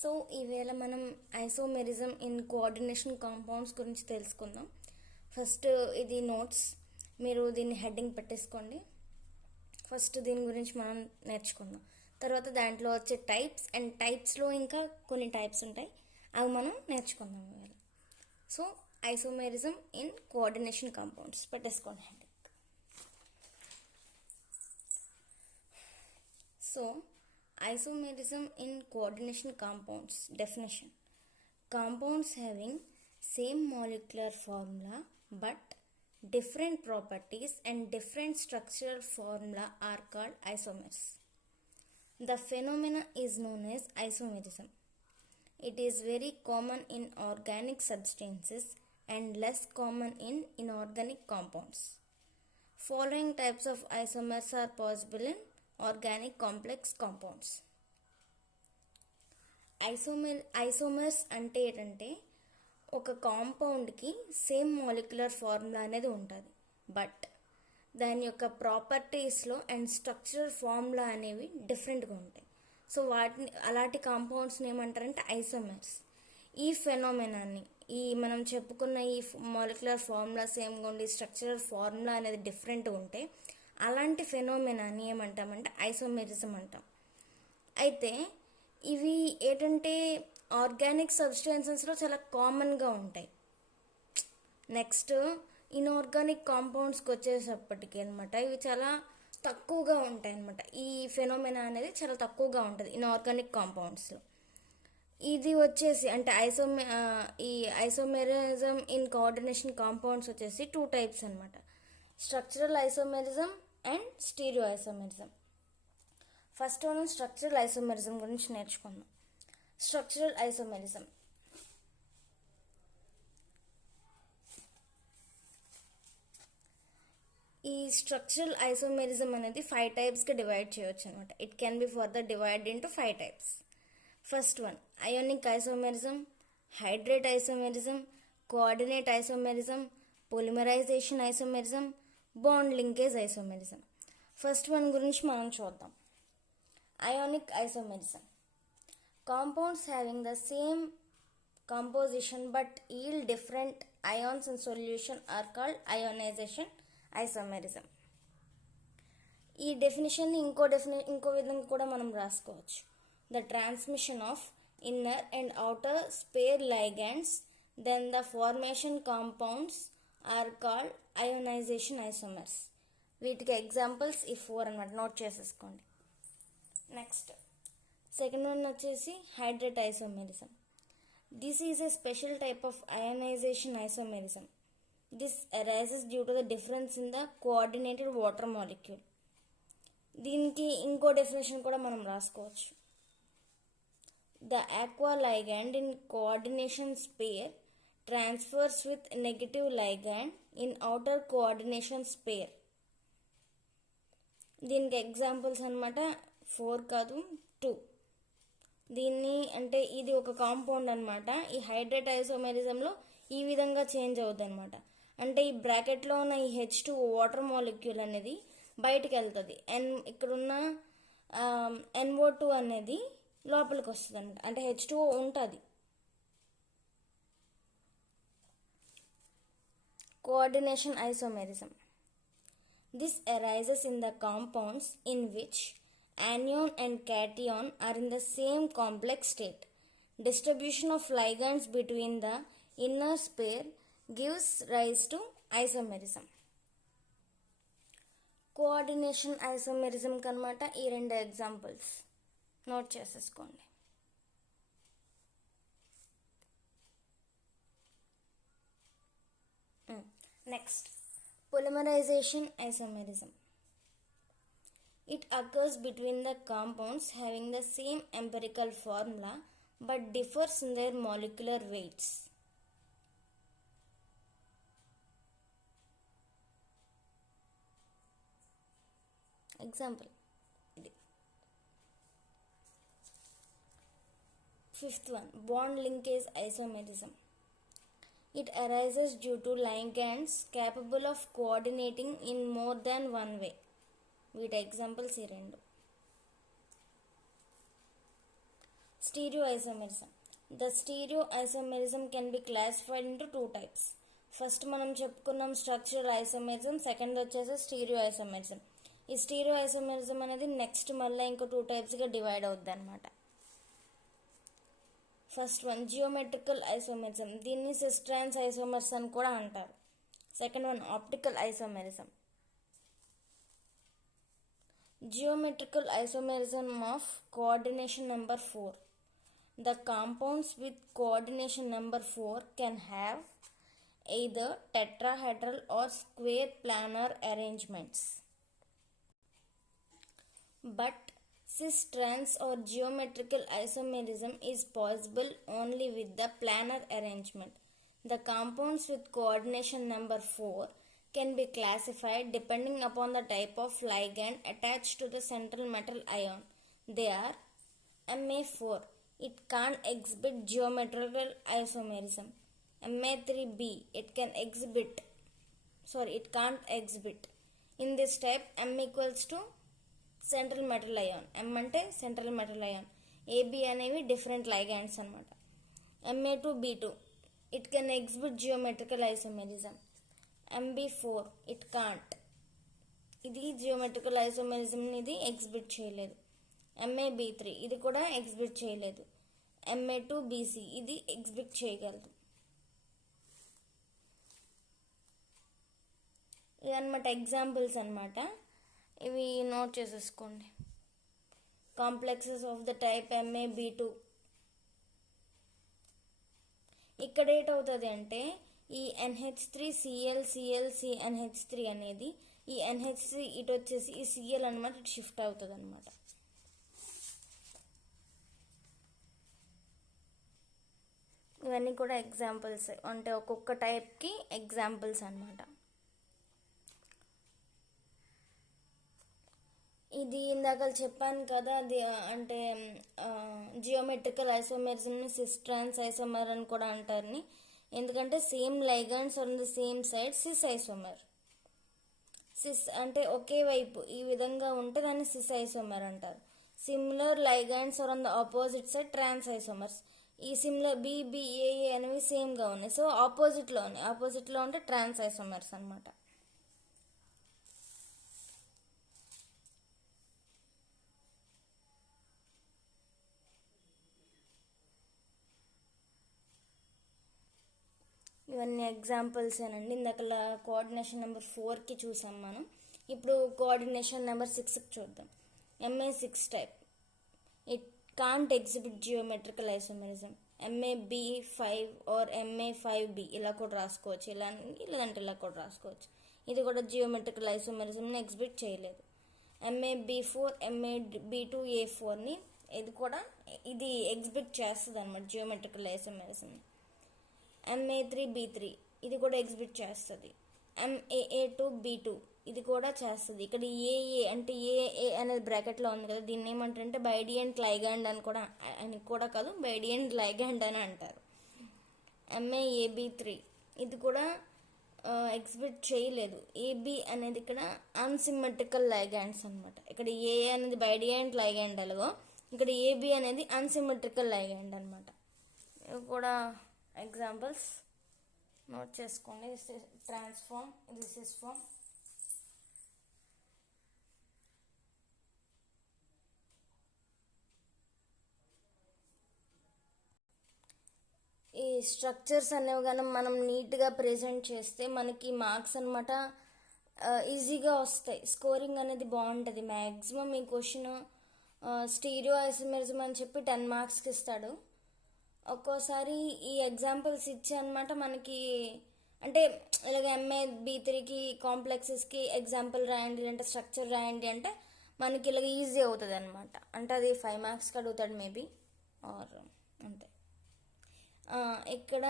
So ఈవేళ మనం isomerism in coordination compounds గురించి తెలుసుకుందాం. ఫస్ట్ ఇది నోట్స్, మీరు దీన్ని హెడ్డింగ్ పెట్టేసుకోండి. ఫస్ట్ దీని గురించి మనం నేర్చుకుందాం. తర్వాత దాంట్లో వచ్చే టైప్స్ అండ్ టైప్స్లో ఇంకా కొన్ని టైప్స్ ఉంటాయి, అవి మనం నేర్చుకుందాం ఇవాళ. So isomerism in coordination compounds పెట్టేసుకోండి heading. So isomerism in coordination compounds definition: compounds having same molecular formula but different properties and different structural formula are called isomers. The phenomena is known as isomerism. It is very common in organic substances and less common in inorganic compounds. Following types of isomers are possible in organic complex compounds. Isomers అంటే ఏంటంటే ఒక కాంపౌండ్కి same molecular formula అనేది ఉంటుంది, but దాని యొక్క ప్రాపర్టీస్లో and structural formula అనేవి డిఫరెంట్గా ఉంటాయి. సో అలాంటి కాంపౌండ్స్ని ఏమంటారంటే ఐసోమర్స్. ఈ ఫెనోమెనాన్ని, ఈ మనం చెప్పుకున్న ఈ మాలిక్యులర్ ఫార్ములా సేమ్గా ఉండి స్ట్రక్చరల్ ఫార్ములా అనేది డిఫరెంట్గా ఉంటే అలాంటి ఫెనోమెనాని ఏమంటామంటే ఐసోమెరిజం అంటాం. అయితే ఇవి ఏంటంటే ఆర్గానిక్ సబ్స్టెన్సెస్లో చాలా కామన్గా ఉంటాయి. నెక్స్ట్ ఇన్ఆర్గానిక్ కాంపౌండ్స్కి వచ్చేటప్పటికి అనమాట ఇవి చాలా తక్కువగా ఉంటాయి అనమాట. ఈ ఫెనోమెనా అనేది చాలా తక్కువగా ఉంటుంది ఇన్ఆర్గానిక్ కాంపౌండ్స్లో. ఇది వచ్చేసి అంటే ఈ ఐసోమెరిజం ఇన్ కోఆర్డినేషన్ కాంపౌండ్స్ వచ్చేసి 2 టైప్స్ అనమాట: structural isomerism and stereo isomerism. First మనం స్ట్రక్చరల్ ఐసోమెరిజం గురించి నేర్చుకుందాం. స్ట్రక్చరల్ ఐసోమెరిజం ఈ స్ట్రక్చరల్ ఐసోమెరిజం అనేది 5 టైప్స్గా డివైడ్ చేయవచ్చు అనమాట. It can be further divide into 5 types. First one ionic isomerism, hydrate isomerism, coordinate isomerism, polymerisation isomerism, bond linkage isomerism. First one గురించి మనం చూద్దాం. Ionic isomerism: compounds having the same composition but yield different ions in solution are called ionization isomerism. ఈ definition ఇంకో విధంగా కూడా మనం రాసుకోవచ్చు: the transmission of inner and outer sphere ligands then the formation compounds are called ionization isomers. వీటికి examples ఈ 4 అనమాట, note చేసేసుకోండి. నెక్స్ట్ సెకండ్ వన్ వచ్చేసి hydrate isomerism. This is a special type of ionization isomerism. This arises due to the difference in the coordinated water molecule. దీనికి ఇంకో definition కూడా మనం రాసుకోవచ్చు: the aqua ligand in coordination pair transfers with negative ligand in outer coordination pair. దీనికి examples అనమాట 4 కాదు 2. దీన్ని అంటే ఇది ఒక కాంపౌండ్ అనమాట. ఈ హైడ్రేట్ ఐసోమెరిజంలో ఈ విధంగా చేంజ్ అవుతుంది అనమాట. అంటే ఈ బ్రాకెట్లో ఉన్న ఈ H2 వాటర్ మాలిక్యూల్ అనేది బయటికి వెళ్తుంది, ఇక్కడున్న NO2 అనేది లోపలికి వస్తుంది అనమాట. అంటే H2O ఉంటుంది. Coordination isomerism: this arises in the compounds in which anion and cation are in the same complex state. Distribution of ligands between the inner pair gives rise to isomerism. Coordination isomerism కనమాట ఈ 2 examples note చేసేసుకోండి. Next polymerization isomerism. It occurs between the compounds having the same empirical formula but differs in their molecular weights. Example. Fifth one, bond linkage isomerism. It arises due to ligands capable of coordinating in more than one way. వీటి examples ఈ 2. Stereoisomerism. The stereoisomerism can be classified into two types. First మనం చెప్పుకున్నాం structural isomerism, second వచ్చేసి stereo isomerism. ఈ stereo isomerism అనేది next మళ్ళీ ఇంకో two టైప్స్గా divide అవుద్ది అనమాట. ఫస్ట్ వన్ జియోమెట్రికల్ ఐసోమెరిజం, దీన్ని సిస్ట్రాన్స్ ఐసోమర్స్ అని కూడా అంటారు. Second one optical isomerism. Geometrical isomerism of coordination number 4. The compounds with coordination number 4 can have either tetrahedral or square planar arrangements. But cis-trans or geometrical isomerism is possible only with the planar arrangement. The compounds with coordination number 4 can be classified depending upon the type of ligand attached to the central metal ion. They are Ma4, it can't exhibit geometrical isomerism. Ma3b, it can't exhibit. In this type, M equals to central metal ion. M ante central metal ion. AB అనేవి different ligands అన్నమాట. Ma2b2, it can exhibit geometrical isomerism. MB4 it can't, ఇది geometrical isomerism ఇది exhibit చేయలేదు. MAB3 ఇది కూడా exhibit చేయలేదు. MA2BC ఇది exhibit చేయగలదు. ఇదన్నమాట ఎగ్జాంపుల్స్ అన్నమాట. ఇవి నోట్ చేసేసుకోండి. Complexes of the type MAB2. ఇక్కడ ఏటవుతుంది అంటే ఈ NH3ClClCnH3 అనేది ఈ NH3 ఇటు వచ్చేసి ఈ Cl అనమాట ఇటు షిఫ్ట్ అవుతుంది అనమాట. ఇవన్నీ కూడా ఎగ్జాంపుల్స్, అంటే ఒక్కొక్క టైప్కి ఎగ్జాంపుల్స్ అనమాట. ఇది ఇందాక చెప్పాను కదా, అది అంటే జియోమెట్రికల్ ఐసోమెరిజంని సిస్ట్రాన్స్ ఐసోమర్ అని కూడా అంటారని. ఎందుకంటే same ligands on the same side cis isomer. Cis అంటే ఒకే వైపు ఈ విధంగా ఉంటే దాన్ని సిస్ ఐసోమర్ అంటారు. Similar ligands are on the opposite side trans isomers. ఈ సిమిలర్ BBAA అనేవి సేమ్గా ఉన్నాయి, సో ఆపోజిట్లో ఉంటే ట్రాన్స్ ఐసోమర్స్ అనమాట. ఇవన్నీ ఎగ్జాంపుల్స్ ఏనండి. ఇందాక కోఆర్డినేషన్ నెంబర్ 4కి చూసాం మనం. ఇప్పుడు కోఆర్డినేషన్ నెంబర్ 6కి చూద్దాం. MA6 type, it can't exhibit geometrical isomerism. MAB5 or MA5B ఇలా కూడా రాసుకోవచ్చు, లేదంటే ఇలా కూడా రాసుకోవచ్చు. ఇది కూడా జియోమెట్రికల్ ఐసోమెరిజంని ఎగ్జిబిట్ చేయలేదు. MAB4 MAB2A4ని ఇది ఎగ్జిబిట్ చేస్తుంది అనమాట జియోమెట్రికల్ ఐసోమెరిజంని. MA3B3 ఇది కూడా ఎగ్జిబిట్ చేస్తుంది. MAA2B2 ఇది కూడా చేస్తుంది. ఇక్కడ AA అంటే AA అనేది బ్రాకెట్లో ఉంది కదా, దీన్ని ఏమంటారంటే బైడియంట్ లైగాండ్ అని కూడా కాదు, బైడియంట్ లైగాండ్ అని అంటారు. MAAB3 ఇది కూడా ఎగ్జిబిట్ చేయలేదు. AB అనేది ఇక్కడ అన్సిమెట్రికల్ లైగాండ్స్ అనమాట. ఇక్కడ AA అనేది బైడియంట్ లైగాండ్ అలాగో, ఇక్కడ AB అనేది అన్సిమెట్రికల్ లైగాండ్ అనమాట. ఇవి కూడా ఎగ్జాంపుల్స్ నోట్ చేసుకోండి. ట్రాన్స్ఫార్మ్, ఇది సిస్ఫార్మ్. ఈ స్ట్రక్చర్స్ అనేవి కానీ మనం నీట్గా ప్రెజెంట్ చేస్తే మనకి మార్క్స్ అనమాట ఈజీగా వస్తాయి. స్కోరింగ్ అనేది బాగుంటుంది. మ్యాక్సిమం ఈ క్వశ్చన్ స్టీరియో ఐసోమెరిజం అని చెప్పి 10 మార్క్స్కి ఇస్తాడు. ఒక్కోసారి ఈ ఎగ్జాంపుల్స్ ఇచ్చి అనమాట మనకి అంటే ఇలాగ MAB3కి కాంప్లెక్సెస్కి ఎగ్జాంపుల్ రాయండి అంటే స్ట్రక్చర్ రాయండి అంటే మనకి ఇలాగ ఈజీ అవుతుంది అనమాట. అంటే అది 5 మార్క్స్కి అడుగుతాడు మేబీ, ఆర్ అంతే. ఇక్కడ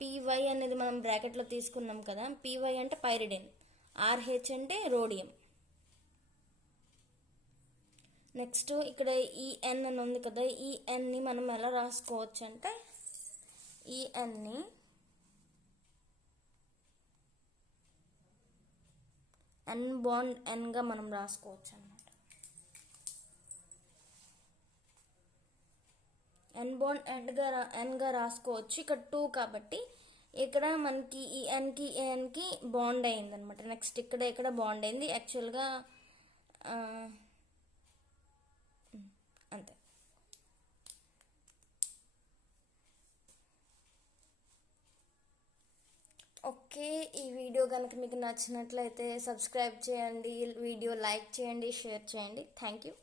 PY అనేది మనం బ్రాకెట్లో తీసుకున్నాం కదా, PY అంటే పైరిడిన్, RH అంటే రోడియం. నెక్స్ట్ ఇక్కడ EN అని ఉంది కదా, ENని మనం ఎలా రాసుకోవచ్చు అంటే ENని N బాండ్ Nగా మనం రాసుకోవచ్చు అన్నమాట. ఎన్ బాండ్ ఎన్గా రాసుకోవచ్చు. ఇక్కడ 2 కాబట్టి ఇక్కడ మనకి ఈ ఎన్కి ఏఎన్కి బాండ్ అయింది అనమాట. నెక్స్ట్ ఇక్కడ బాండ్ అయింది యాక్చువల్గా. అంతే. ఓకే, ఈ వీడియో కనుక మీకు నచ్చినట్లయితే సబ్స్క్రైబ్ చేయండి, వీడియో లైక్ చేయండి, షేర్ చేయండి. Thank you.